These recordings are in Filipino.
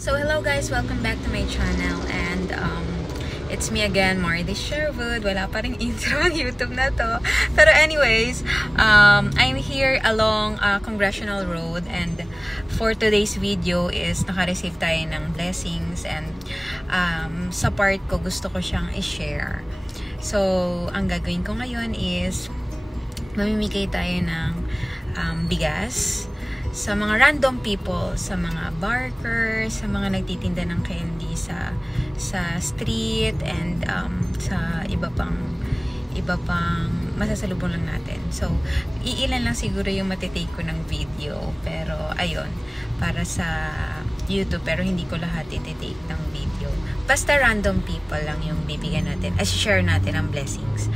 So hello guys, welcome back to my channel and it's me again, Mardy Sherwood. Wala pa ring intro ang YouTube na to. Pero anyways, I'm here along Congressional Road and for today's video is naka-receive tayo ng blessings and sa part ko gusto ko siyang i-share. So, ang gagawin ko ngayon is mamimigay tayo ng bigas sa mga random people, sa mga barkers, sa mga nagtitinda ng candy sa street and sa iba pang masasalubong lang natin. So, iilan lang siguro yung matitake ko ng video, pero ayun, para sa YouTube, pero hindi ko lahat ititake ng video. Basta random people lang yung bibigyan natin, share natin ang blessings.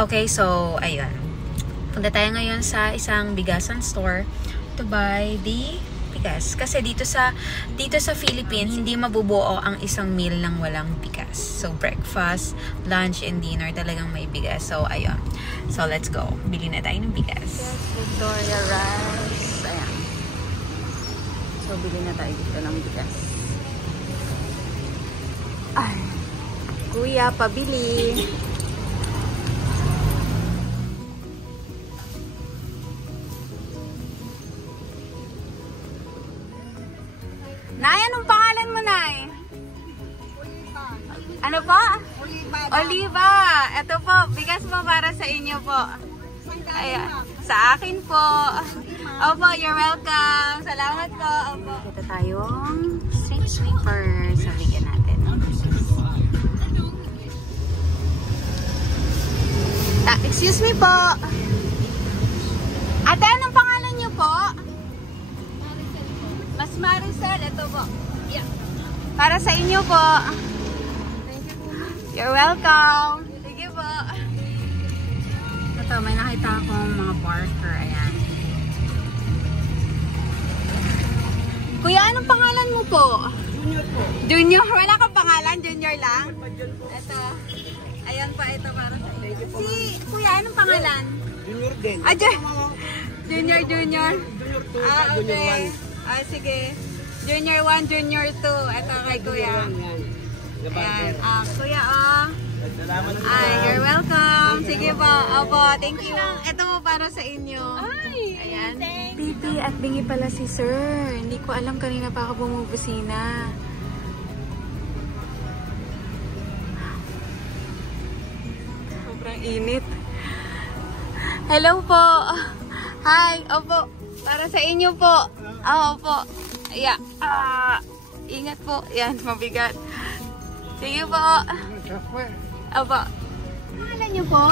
Okay, so ayun. Punta tayo ngayon sa isang bigasan store to buy the bigas. Kasi dito sa Philippines, hindi mabubuo ang isang meal ng walang bigas. So, breakfast, lunch, and dinner talagang may bigas. So, ayun. So, let's go. Bili na tayo ng bigas. Yes, Victoria Rice. Ayan. So, bili na tayo dito ng bigas. Ay. Kuya, pabili. Nay, anong pangalan mo, Nay? Oliva. Ano po? Oliva. Oliva. Ito po, bigas po para sa inyo po. Ayan. Sa akin po. Opo, you're welcome. Salamat po. Opo. Ito tayong street sweeper sa bigyan natin. Excuse me po. Ate, anong pangalan niyo po? Mas Maricel, ito po. Yeah. Para sa inyo po. Thank you po. You're welcome. Sige po. Ito, may nakita akong mga barker. Ayan. Kuya, anong pangalan mo po? Junior po. Junior? Wala kang pangalan? Junior lang? Ito. Ayan pa, ito para sa inyo. Si Kuya, anong pangalan? Junior din. Ah, Junior. Junior 2, Junior 1. Ay, sige. Junior 1, Junior 2. Ito kay Kuya. Ayan. Kuya, Salamat po. Ay, you're welcome. Sige po. Opo, thank you. Ito po para sa inyo. Ayan. Pipi at bingi pala si Sir. Hindi ko alam kanina pa ako bumubusina. Sobrang init. Hello po. Hi. Opo. Para sa inyo po. Opo. Yeah. Ingat po. Yan, mabigat. Sige po. Opo. Pangalan niyo po?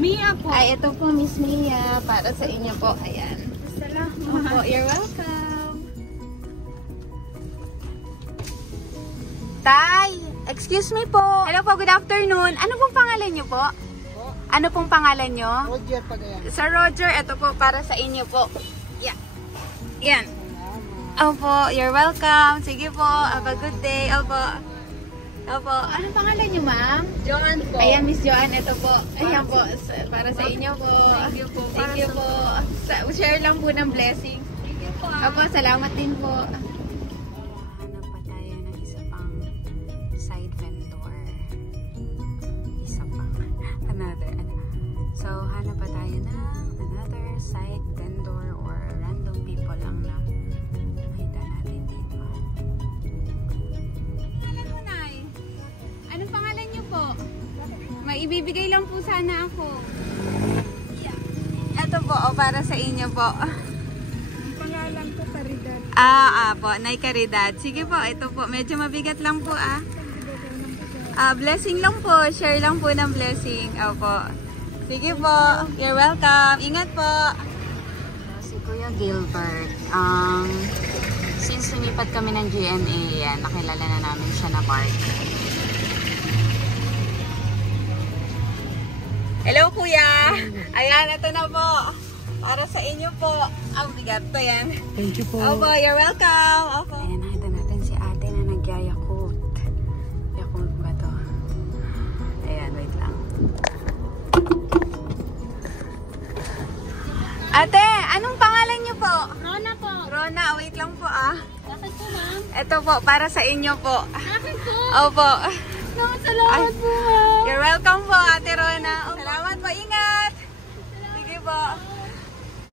Mia po. Ay, ito po, Miss Mia. Para sa inyo po. Ayan. Salamat. Opo, you're welcome. Tay, excuse me po. Hello po, good afternoon. Ano pong pangalan niyo po? Ano pong pangalan niyo? Roger Pagayan. Sir Roger, ito po para sa inyo po. Yeah. Yan. Opo, you're welcome. Sige po, have a good day. Opo. Opo. Anong pangalan niyo, ma'am? Joan po. Ayan, Miss Joan, ito po. Ayan po, para sa inyo po. Thank you po. Thank you po. Share lang po ng blessing. Thank you po. Opo, salamat din po. Hanap pa tayo ng isa pang side vendor. Isa pang. So, hanap pa tayo ng another side vendor or random people lang na makita natin dito. Pangalan mo, Nay? Anong pangalan niyo po? Maibibigay lang po sana ako. Yeah. Ito po, para sa inyo po. Ang pangalan ko Caridad. Po, Nay Caridad. Sige po, ito po. Medyo mabigat lang po, blessing lang po. Share lang po ng blessing. Opo. Sige po. You're welcome. Ingat po. Si Kuya Gilbert. Since lumipat kami ng GMA, yan, nakilala na namin siya na barker. Hello, Kuya. Ayan, ito na po. Para sa inyo po. Ang bigat to yan. Thank you po. Opo, you're welcome. Opo. Ayan, nakita natin si ate na nagyayakot. Yakult ba to? Ayan, wait lang. Ate, anong pangalan niyo po? Rona po. Rona, wait lang po Bakit po, ma'am? Ito po, para sa inyo po. Akin po. Opo. Salamat po. You're welcome po, Ate Rona. Salamat po, ingat. Sige po.